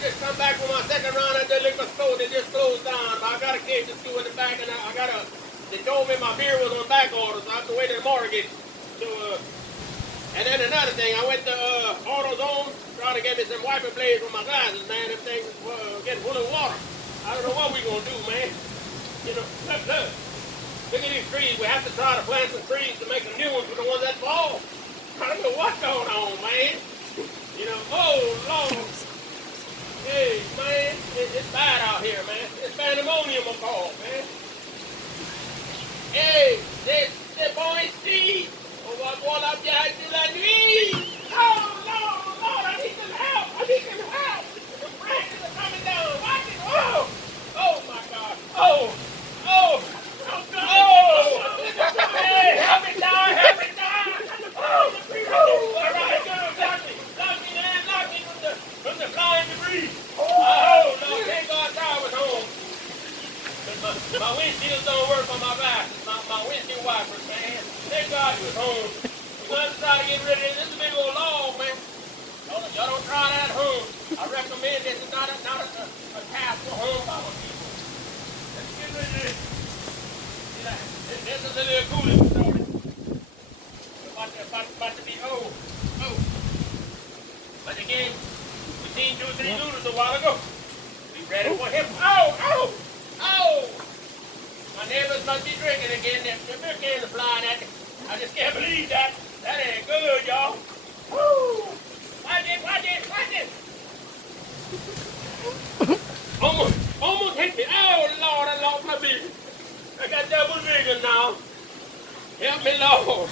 just come back from my second round at the liquor store. They just closed down. But I got a case of two in the back, and I got a. They told me my beer was on back order, so I have to wait till tomorrow to get. So, and then another thing, I went to AutoZone, trying to get me some wiper blades for my glasses, man. Them things getting full of water. I don't know what we gonna do, man. You know, look. Look at these trees. We have to try to plant some trees to make some new ones for the ones that fall. I don't know what's going on, man. You know, oh, Lord. Hey, man, it's bad out here, man. It's pandemonium, I'm called, man. Hey, c'est bon ici. On va voir la bière de la nuit. Oh, Lord, I need some help. The branches are coming down. Watch it. Oh, my God. Oh, hey, help me down. Oh, all right, good. Lock me from the flying debris. Oh, no, thank God I was home. But my windshields don't work on my back. My windshield wipers, man. Thank God you was home. We're going to try to get rid of this big old log, man. Y'all don't try that at home. I recommend this is not a task for home by people. Let's get rid of this. This is a little cooler we started. About to be old. But again, we seen 2 or 3 noodles a while ago. We ready for him. Oh! My neighbors must be drinking again. Their beer cans are flying at me. I just can't believe that. That ain't good, y'all. Woo! Watch it. Almost hit me. Oh, Lord, I lost my vision. I got double vision now. Help me, Lord.